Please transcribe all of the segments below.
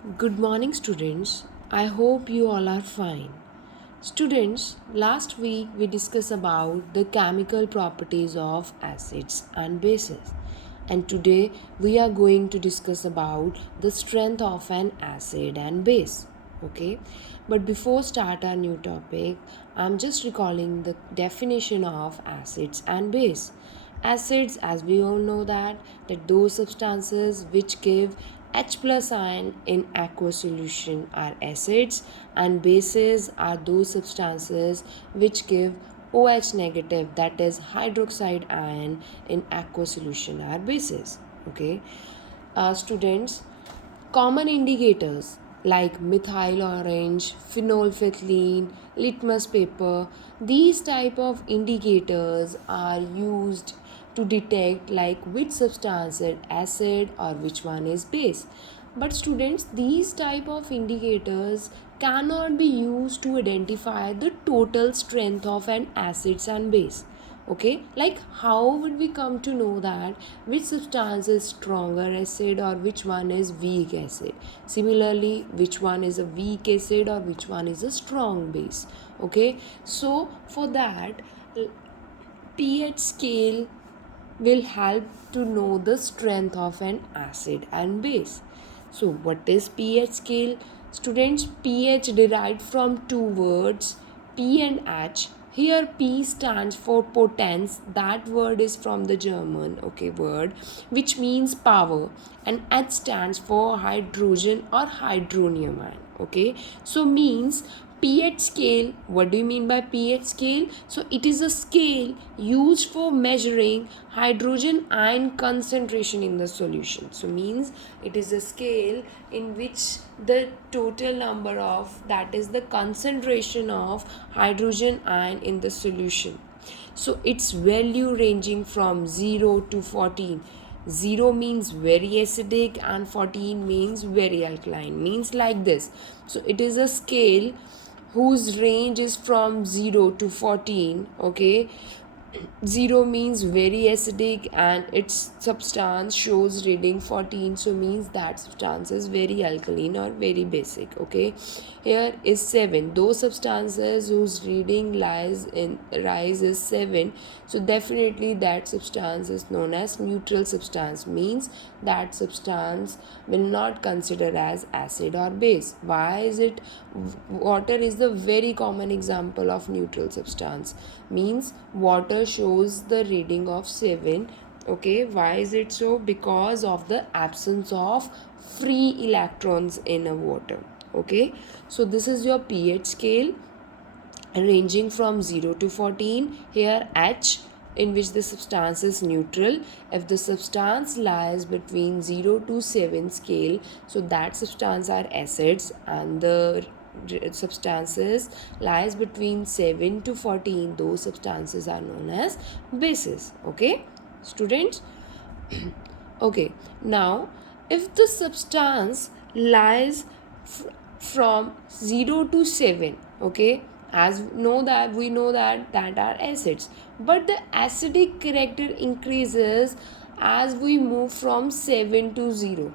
Good morning, students. I hope you all are fine. Students, last week we discussed about the chemical properties of acids and bases. And today we are going to discuss about the strength of an acid and base. Okay? But before start our new topic, I'm just recalling the definition of acids and base. Acids, as we all know that those substances which give H plus ion in aqueous solution are acids, and bases are those substances which give OH negative, that is hydroxide ion in aqueous solution are bases. Okay, students, common indicators like methyl orange, phenolphthalein, litmus paper, these type of indicators are used to detect like which substance is acid or which one is base. But students, these type of indicators cannot be used to identify the total strength of an acids and base. Okay, like how would we come to know that which substance is stronger acid or which one is weak acid? Similarly, which one is a weak acid or which one is a strong base? Okay, so for that, pH scale will help to know the strength of an acid and base. So what is pH scale? Students, pH derived from two words, P and H. Here P stands for potence. That word is from the German word which means power, and H stands for hydrogen or hydronium ion. So means pH scale. What do you mean by pH scale? So it is a scale used for measuring hydrogen ion concentration in the solution. So means it is a scale in which the total number of, that is the concentration of hydrogen ion in the solution. So its value ranging from 0 to 14. 0 means very acidic and 14 means very alkaline, means like this. So it is a scale whose range is from 0 to 14. 0 means very acidic and its substance shows reading 14, so means that substance is very alkaline or very basic. Here is 7, those substances whose reading lies in rise is 7, so definitely that substance is known as neutral substance, means that substance will not consider as acid or base. Why is it? Water is the very common example of neutral substance, means water shows the reading of 7. Why is it so? Because of the absence of free electrons in a water. So this is your pH scale ranging from 0 to 14. Here H, in which the substance is neutral. If the substance lies between 0 to 7 scale, so that substance are acids, and the substances lies between 7 to 14, those substances are known as bases. Students. Now if the substance lies from 0 to 7, as we know that are acids, but the acidic character increases as we move from 7 to 0.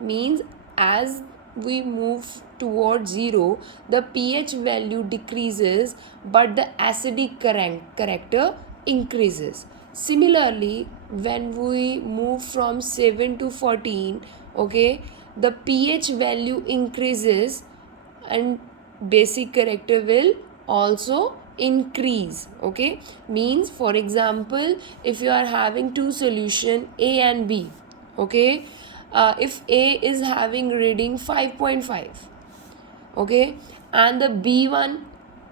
Means as we move towards 0, the pH value decreases but the acidic character increases. Similarly, when we move from 7 to 14, the pH value increases and basic character will also increase. Means, for example, if you are having two solution A and B, if A is having reading 5.5, and the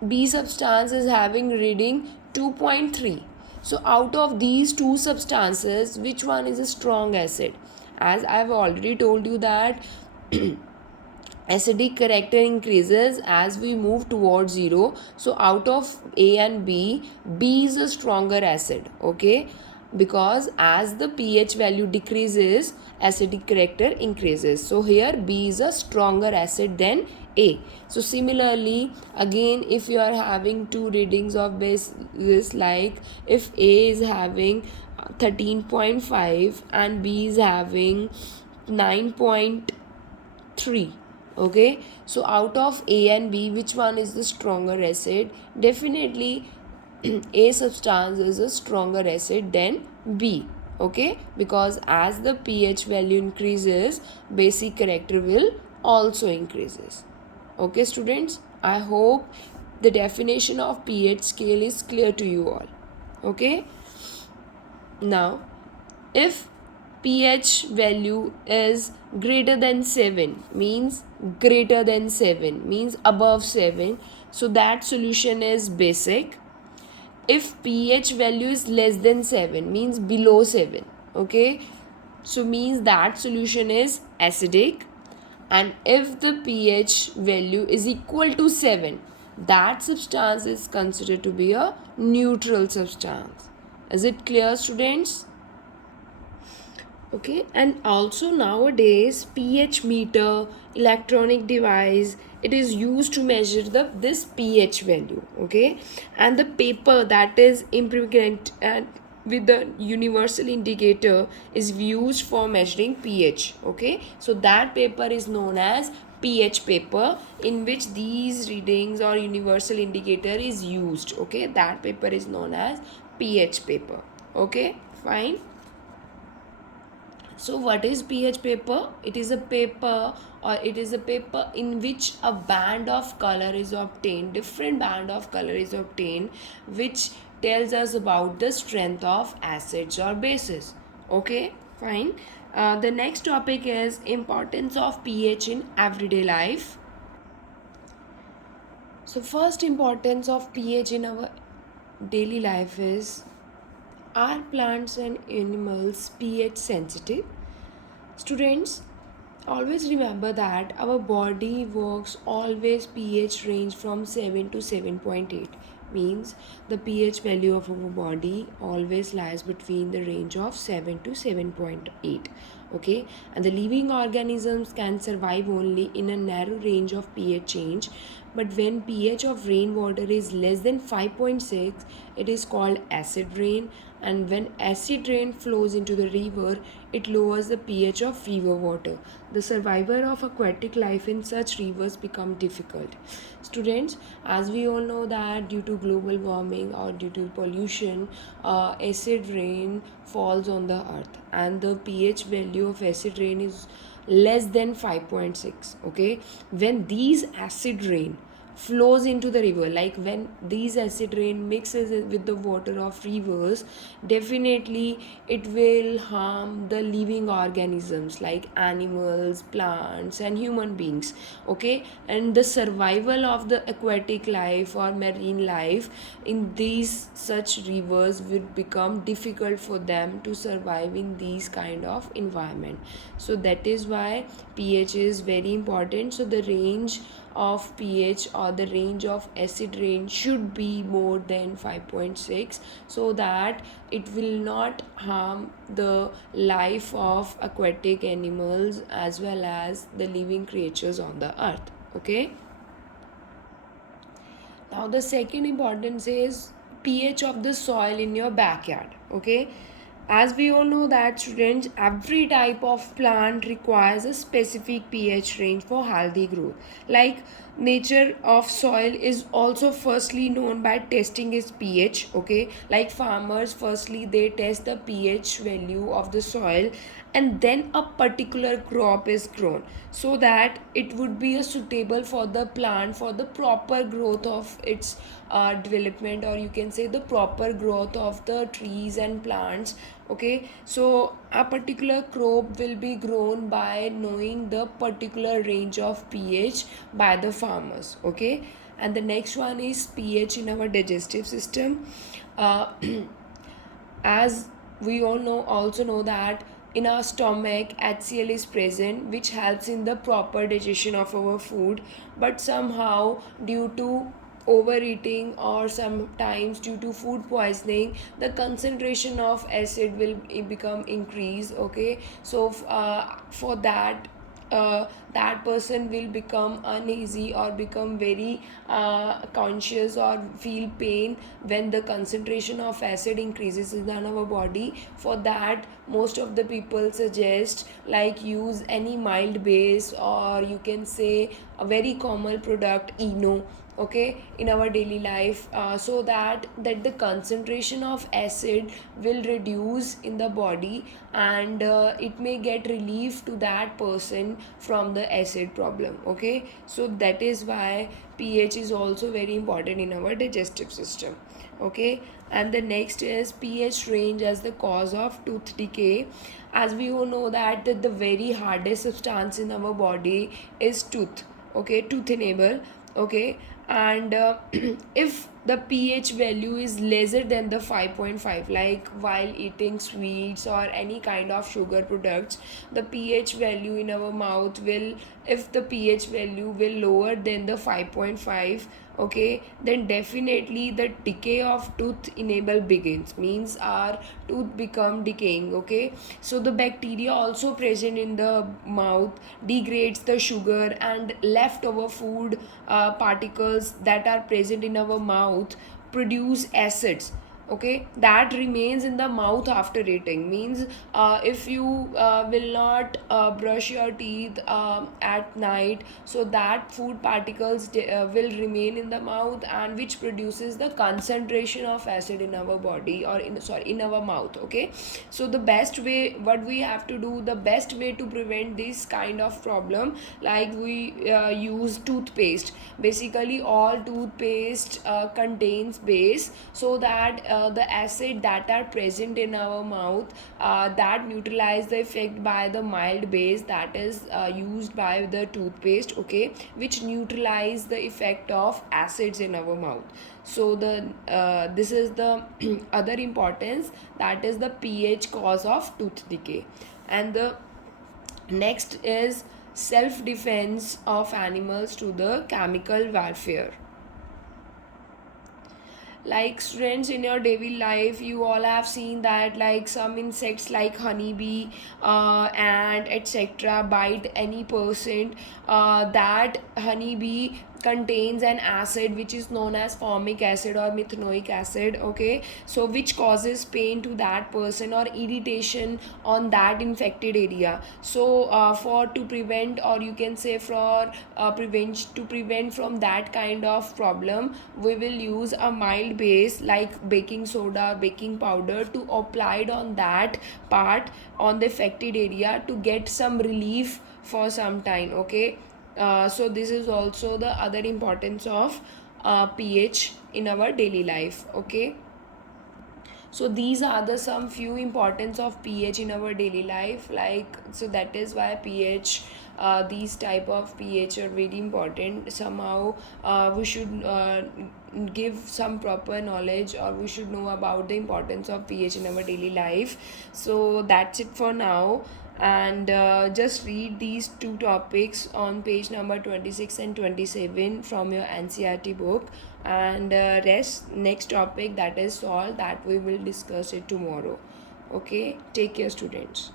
B substance is having reading 2.3, so out of these two substances, which one is a strong acid? As I have already told you that acidic character increases as we move towards 0, so out of A and B is a stronger acid. Because as the pH value decreases, acidic character increases, so here B is a stronger acid than A. So similarly, again, if you are having two readings of bases, like if A is having 13.5 and B is having 9.3, 3. Okay, so out of A and B, which one is the stronger acid? Definitely A substance is a stronger acid than B. Okay, because as the pH value increases, basic character will also increases. Okay, students, I hope the definition of pH scale is clear to you all. Okay, now if pH value is greater than 7 means above 7, so that solution is basic. If pH value is less than 7 means below 7, okay, so means that solution is acidic. And if the pH value is equal to 7, that substance is considered to be a neutral substance. Is it clear, students? Okay, and also nowadays pH meter, electronic device, it is used to measure this pH value. Okay, and the paper that is impregnated and with the universal indicator is used for measuring pH. Okay, so that paper is known as pH paper, in which these readings or universal indicator is used. Okay, that paper is known as pH paper. Okay, fine. So what is pH paper? It is a paper, or it is a paper in which a band of color is obtained, different band of color is obtained, which tells us about the strength of acids or bases. Okay, fine. The next topic is importance of pH in everyday life. So first importance of pH in our daily life is, are plants and animals pH sensitive? Students, always remember that our body works always pH range from 7 to 7.8, means the pH value of our body always lies between the range of 7 to 7.8. Okay, and the living organisms can survive only in a narrow range of pH change, but when pH of rainwater is less than 5.6, it is called acid rain, and when acid rain flows into the river, it lowers the pH of river water. The survival of aquatic life in such rivers become difficult. Students, as we all know that due to global warming or due to pollution, acid rain falls on the earth, and the pH value of acid rain is less than 5.6. Okay, when these acid rain flows into the river, like when these acid rain mixes with the water of rivers, definitely it will harm the living organisms like animals, plants and human beings. Okay, and the survival of the aquatic life or marine life in these such rivers will become difficult for them to survive in these kind of environment. So that is why pH is very important. So the range of pH or the range of acid rain should be more than 5.6, so that it will not harm the life of aquatic animals as well as the living creatures on the earth. Okay, now the second importance is pH of the soil in your backyard. Okay, as we all know that, students, every type of plant requires a specific pH range for healthy growth. Like nature of soil is also firstly known by testing its pH. Okay, like farmers firstly they test the pH value of the soil, and then a particular crop is grown so that it would be a suitable for the plant for the proper growth of its development, or you can say the proper growth of the trees and plants. Okay, so a particular crop will be grown by knowing the particular range of pH by the farmers. Okay, and the next one is pH in our digestive system. uh, as we all know also know that in our stomach HCl is present, which helps in the proper digestion of our food, but somehow due to overeating or sometimes due to food poisoning, the concentration of acid will become increased. Okay, so for that, that person will become uneasy or become very conscious or feel pain when the concentration of acid increases in our body. For that most of the people suggest like use any mild base, or you can say a very common product eno, okay, in our daily life, so that the concentration of acid will reduce in the body, and it may get relief to that person from the acid problem, okay. So that is why pH is also very important in our digestive system, okay. And the next is pH range as the cause of tooth decay. As we all know that the very hardest substance in our body is tooth, okay, tooth enable, okay. And if the pH value is lesser than the 5.5, like while eating sweets or any kind of sugar products, the pH value in our mouth will, if the pH value will lower than the 5.5, okay, then definitely the decay of tooth enable begins, means our tooth become decaying, okay. So the bacteria also present in the mouth degrades the sugar, and leftover food particles that are present in our mouth produce acids, okay, that remains in the mouth after eating. Means if you will not brush your teeth at night, so that food particles will remain in the mouth, and which produces the concentration of acid in our body, or in, sorry, in our mouth, okay. So the best way, what we have to do, the best way to prevent this kind of problem, like we use toothpaste. Basically all toothpaste contains base, so that the acid that are present in our mouth, that neutralize the effect by the mild base that is used by the toothpaste, okay, which neutralize the effect of acids in our mouth. So the this is the other importance, that is the pH cause of tooth decay. And the next is self defense of animals to the chemical warfare. Like students, in your daily life you all have seen that like some insects like honeybee and etc bite any person, that honeybee contains an acid which is known as formic acid or methanoic acid, okay. So which causes pain to that person or irritation on that infected area. So for to prevent, or you can say for to prevent from that kind of problem, we will use a mild base like baking soda, baking powder, to apply it on that part, on the affected area, to get some relief for some time, okay. So this is also the other importance of pH in our daily life, okay. So these are the some few importance of pH in our daily life, like, so that is why pH, these type of pH are very important. Somehow we should give some proper knowledge, or we should know about the importance of pH in our daily life. So that's it for now, and just read these two topics on page number 26 and 27 from your NCERT book, and rest next topic, that is solved, that we will discuss it tomorrow, okay. Take care students.